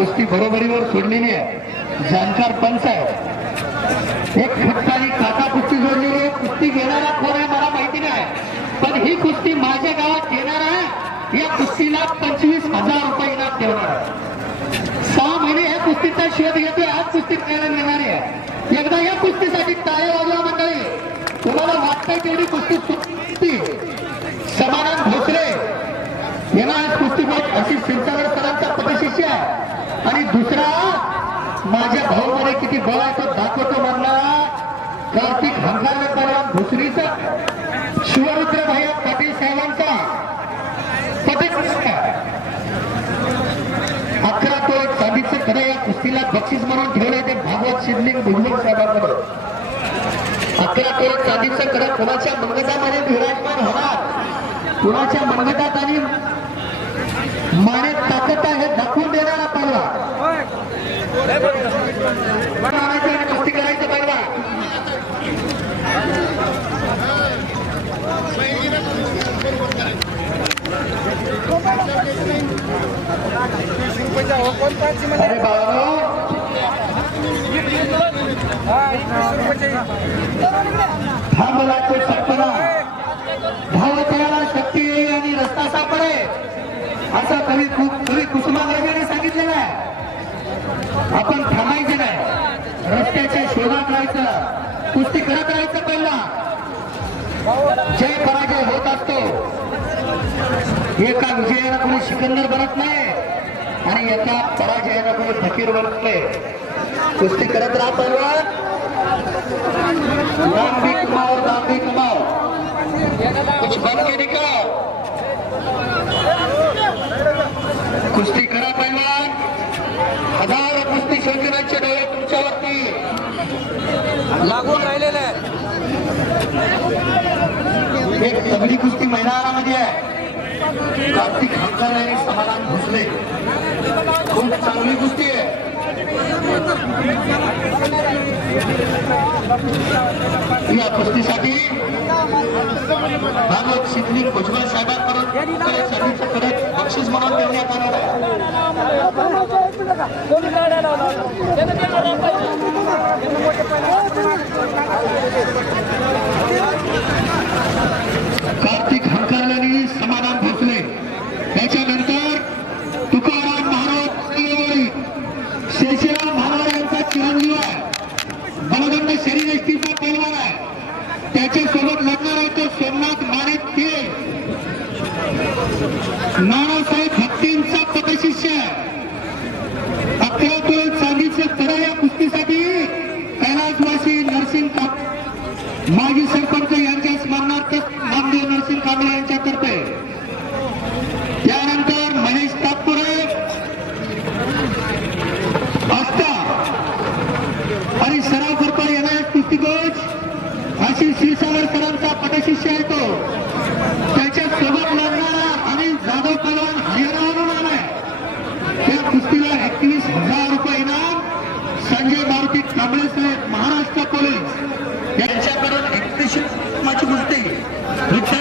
कुस्ती बरोबरीवर सोडलेली आहे. जानकार पंच आहे. एक खट्टाने काका कुस्ती जोडलेली आहे. कुस्ती घेणारा कोण आहे मला माहिती नाही. पण ही कुस्ती माझ्या गावात घेणार आहे. या कुस्तीला पंचवीस हजार रुपये इनाम ठेवणार आहे. सहा महिने या कुस्तीचा शोध घेतोय. आज कुस्ती खेळायला मिळणार आहे. एकदा या कुस्तीसाठी ताळे वाजवा मंडळी. तुम्हाला वाटतंय तेवढी कुस्ती सुटती समाधान भोसले यांना आज कुस्तीपट अशी सिरसागर सरांचा पदशिष्य आहे आणि दुसरा माझ्या भाऊमध्ये किती बळ आहे तो दाखवतो म्हणला. कार्तिक हंगामे परवान भोसरीचा शिवरुद्र भैया पाटील साहेबांचा पदशिष्य अकरा तो एक चांदीचं खरं या कुस्तीला बक्षीस म्हणून ठेवलंय ते भागवत शिवलिंग भुजबळ साहेबांकडे अकरा तो एक चांदीचं खरं कुणाच्या मंगतामध्ये विराजमान होणार? कुणाच्या मनगटात आणि माने ताकद आहे दाखवून देणारा पहिला मानायचं आणि कुस्ती करायचं पहिला अरे बाबा थांबलाचे सत्पना धावत्याला शक्ती येईल आणि रस्ता सापडे असा कवी कु- कवी कुसुमाग्रजाने सांगितलेला आहे आपण थांबायचं नाही. रस्त्याच्या शोधात राहायचं कुस्ती करत राहायचं पहिला. जय पराजय होत असतो. एका विजयाला कोणी सिकंदर बनत नाही आणि एका पराजयाला कोणी फकीर बनत नाही. कुस्ती करत राहा पहिला लांबी कमाव लांबी कमाव. कुछ बन के निकलो. कुस्ती करा पहिला. हजारो कुस्ती शौकीनांचे डोळे तुमच्यावरती लागून राहिलेलं आहे एक तगडी कुस्ती मैदानामध्ये आहे. कार्तिक हंकार आणि समाधान भोसले. खूप चांगली कुस्ती आहे. या कुस्तीसाठी भागवत शिकली भुजबळ साहेबांकडून कडक बक्षीस म्हणून देण्यात आलेलं आहे. कार्तिक हंकारल्याने समाधान भोसले. त्याच्यानंतर तुकाराम महाराज शिववाडी, शेषराव महाराज यांचा चिरंजीव आहे. बलगंड शरीर एसटीचा पैलवान आहे. त्याच्यासोबत लढणार आहे तो सोमनाथ माणिक के नाना मारुती महाराष्ट्र पोलीस यांच्याकडून एकतीसशे ची कुस्ती